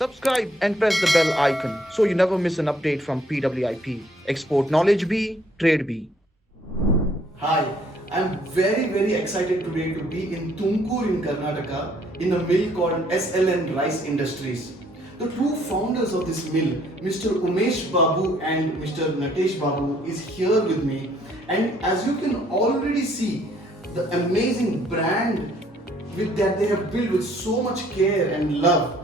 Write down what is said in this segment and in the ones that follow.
Subscribe and press the bell icon so you never miss an update from PWIP. Export knowledge be, trade be. Hi, I'm very excited today to be in Tumkur in Karnataka in a mill called SLN Rice Industries. The two founders of this mill, Mr. Umesh Babu and Mr. Natesh Babu, is here with me, and as you can already see, the amazing brand that they have built with so much care and love.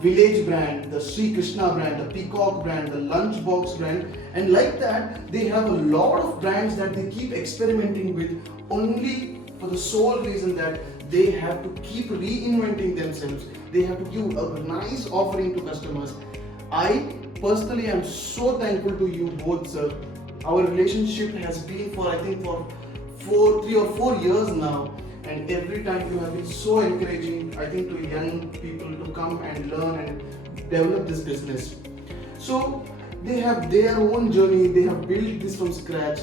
Village brand, the Sri Krishna brand, the Peacock brand, the Lunchbox brand, and like that they have a lot of brands that they keep experimenting with only for the sole reason that they have to keep reinventing themselves. They have to give a nice offering to customers. I personally am so thankful to you both, sir. Our relationship has been for I think for 3 or 4 years now. And every time you have been so encouraging, I think, to young people to come and learn and develop this business. So they have their own journey, they have built this from scratch.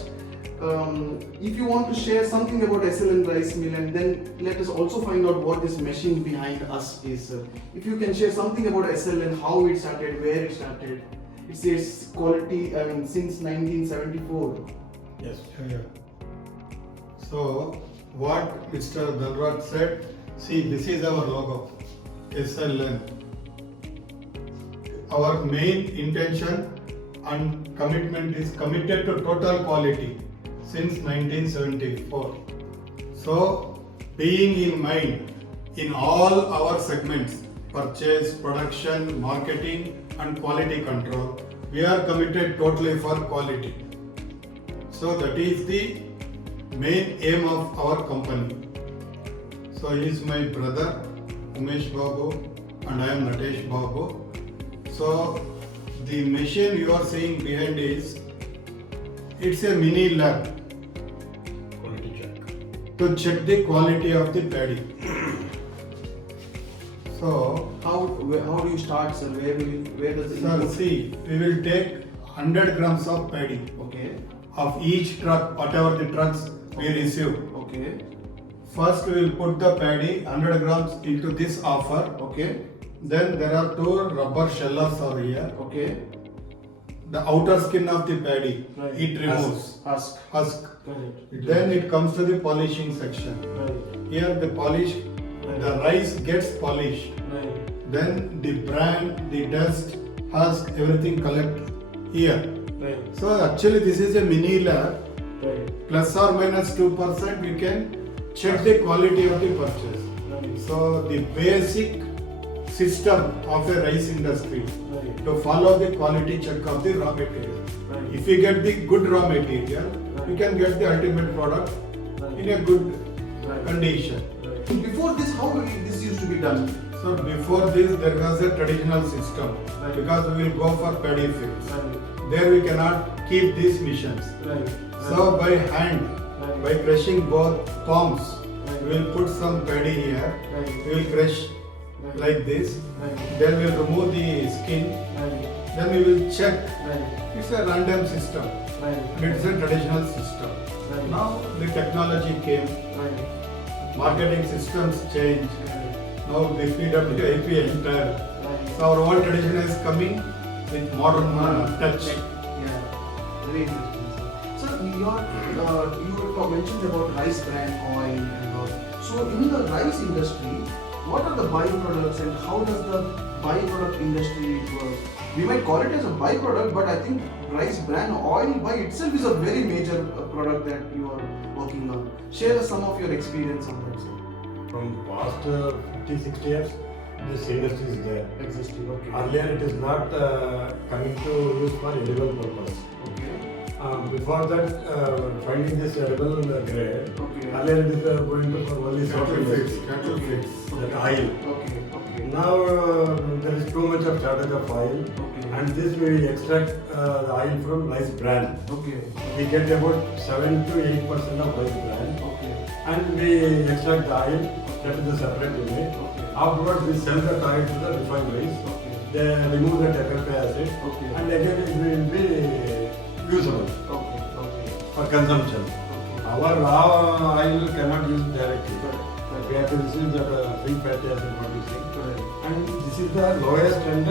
If you want to share something about SLN Rice Mill, and then let us also find out what this machine behind us is. If you can share something about SLN, how it started, where it started. It says quality, since 1974. Yes. Yeah. So, what Mr. Dhanaraj said, see, this is our logo, SLN. Our main intention and commitment is committed to total quality since 1974. So, being in mind in all our segments, purchase, production, marketing and quality control, we are committed totally for quality. So, that is the main aim of our company. So he is my brother Umesh Babu and I am Natesh Babu. So the machine you are seeing behind it's a mini lab Quality check. to check the quality of the paddy. So How do you start, sir? Where does it sir, go? see, we will take 100 grams of paddy Okay. of each truck, whatever the trucks we receive. Okay. First we will put the paddy 100 grams into this offer. Okay. Then there are two rubber shellers over here. Okay. The outer skin of the paddy, Right. it removes. Husk. Husk. Correct. Then it comes to the polishing section. Right. Here the polish, the rice gets polished. Right. Then the bran, the dust, husk, everything collect here. Right. So actually this is a mini lab. Right. Plus or minus 2% we can check the quality of the purchase. Right. So the basic system of a rice industry Right. to follow the quality check of the raw material. Right. If we get the good raw material, we Right. can get the ultimate product Right. in a good Right. condition. Right. Before this, how this used to be done? So before this there was a traditional system Right. because we will go for paddy fields. Right. There we cannot keep these missions. Right. So by hand, Right. by crushing both palms, Right. we will put some paddy here. Right. We will crush Right. like this. Right. Then we will remove the skin. Right. Then we will check. Right. It's a random system. Right. And it's a traditional system. Right. Now the technology came, Right. marketing systems changed. Now the PWIP entered. Right. So our old tradition is coming with modern touch. Yeah, very interesting, sir. So you mentioned about rice bran oil and all. So in the rice industry, what are the byproducts and how does the byproduct industry work? We might call it as a byproduct, but I think rice bran oil by itself is a very major product that you are working on. Share us some of your experience on that, sir. From past 50-60 years, this industry is there. Existing, okay. Earlier, it is not coming to use for edible purpose. Okay. Before that, finding this edible grade, Okay. earlier it is going to for only soap Cattle feeds, industry. cattle feeds. That oil. Okay. Okay. Now there is too much of shortage of oil, Okay. and this we extract the oil from rice bran. Okay. We get about 7 to 8% of rice bran, Okay. and we extract the oil. That is the separate unit. Okay. Afterwards, we sell the oil to the refineries. Okay. They remove the FFA acid, Okay. and again it will be usable Okay. Okay. for consumption. Okay. Our raw oil cannot use directly. Correct. We have to receive the free fatty acid, what you say. Correct. And this this is the lowest and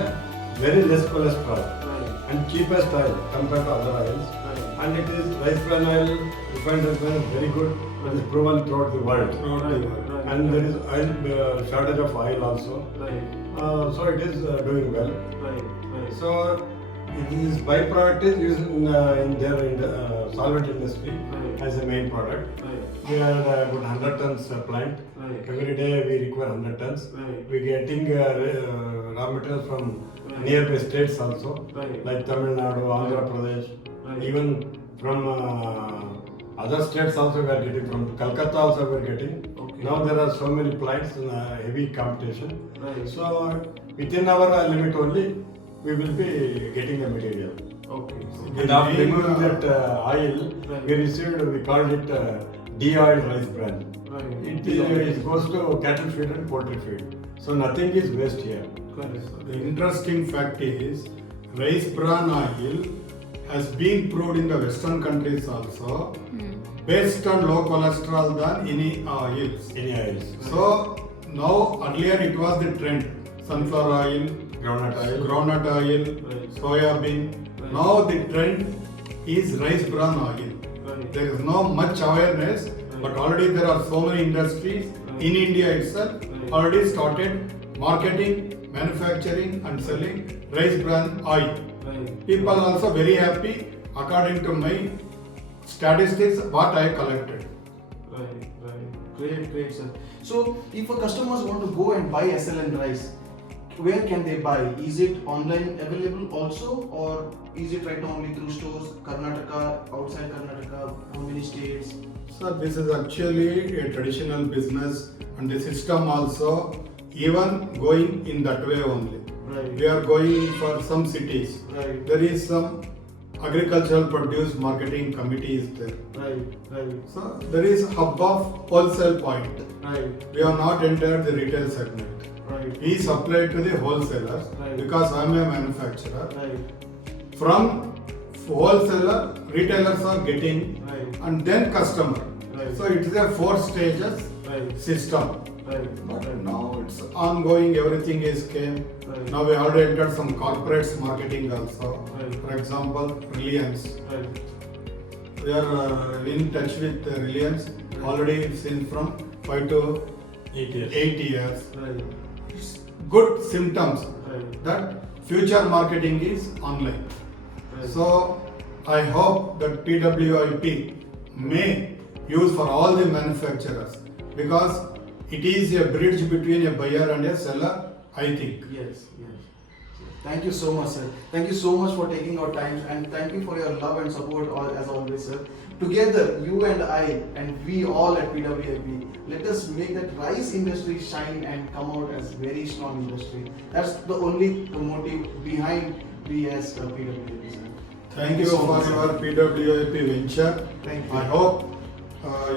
very less cholesterol Right. and cheapest oil compared to other oils. Right. And it is rice bran oil, refined rice bran is very good. It is proven throughout the world. Right. And there is oil shortage of oil also. Right. So it is doing well. Right. Right. So this byproduct is used in their solvent industry Right. as a main product. Right. We are about 100 tons plant. Right. Every day we require 100 tons. Right. We getting raw materials from Right. nearby states also, Right. like Tamil Nadu, Andhra Pradesh, Right. even from other states also we are getting, from Calcutta also we are getting. Okay. Now there are so many plants in heavy competition. Right. So within our limit only we will be getting the material. Okay. And after removing that oil, Right. we called it de-oiled rice bran. Right. It goes to cattle feed and poultry feed. So nothing is waste here. Correct. The interesting fact is, rice bran oil has been proved in the Western countries also, based on low cholesterol than any oils. Any oils. So now earlier it was the trend, sunflower oil, groundnut oil, Right. soya bean. Right. Now the trend is rice bran oil. Right. There is no much awareness, but already there are so many industries in India itself Right. already started marketing, manufacturing and selling rice bran oil. Right. People are also very happy according to my statistics what I collected. Right. Great, sir. So, if a customers want to go and buy SLN rice, where can they buy? Is it online available also, or is it right now only through stores? Karnataka, outside Karnataka, how many states? So this is actually a traditional business and the system also even going in that way only. Right. We are going for some cities. Right. There is some agricultural produce marketing committee is there. Right. So there is hub of wholesale point. Right. We have not entered the retail segment. Right. We supply to the wholesalers Right. because I am a manufacturer. Right. From wholesaler, retailers are getting Right. and then customer. Right. So it is a 4 stages Right. system. Right. But now it's ongoing, everything is came. Right. Now we already entered some corporates marketing also. Right. For example, Reliance. Right. We are in touch with Reliance already since from 5 to 8 years. 8 years. Right. It's good symptoms Right. that future marketing is online. Right. So I hope that PWIP may use for all the manufacturers because it is a bridge between a buyer and a seller, I think. Yes. Thank you so much, sir. Thank you so much for taking our time, and thank you for your love and support as always, sir. Together, you and I, and we all at PWIP, let us make that rice industry shine and come out as very strong industry. That's the motive behind we as PWIP, sir. Thank you so for much, sir. your PWIP venture. Thank you. I hope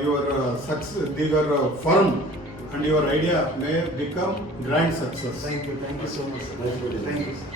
your success, your firm and your idea may become grand success. Thank you so much, sir. Nice meeting you. Thank you, sir.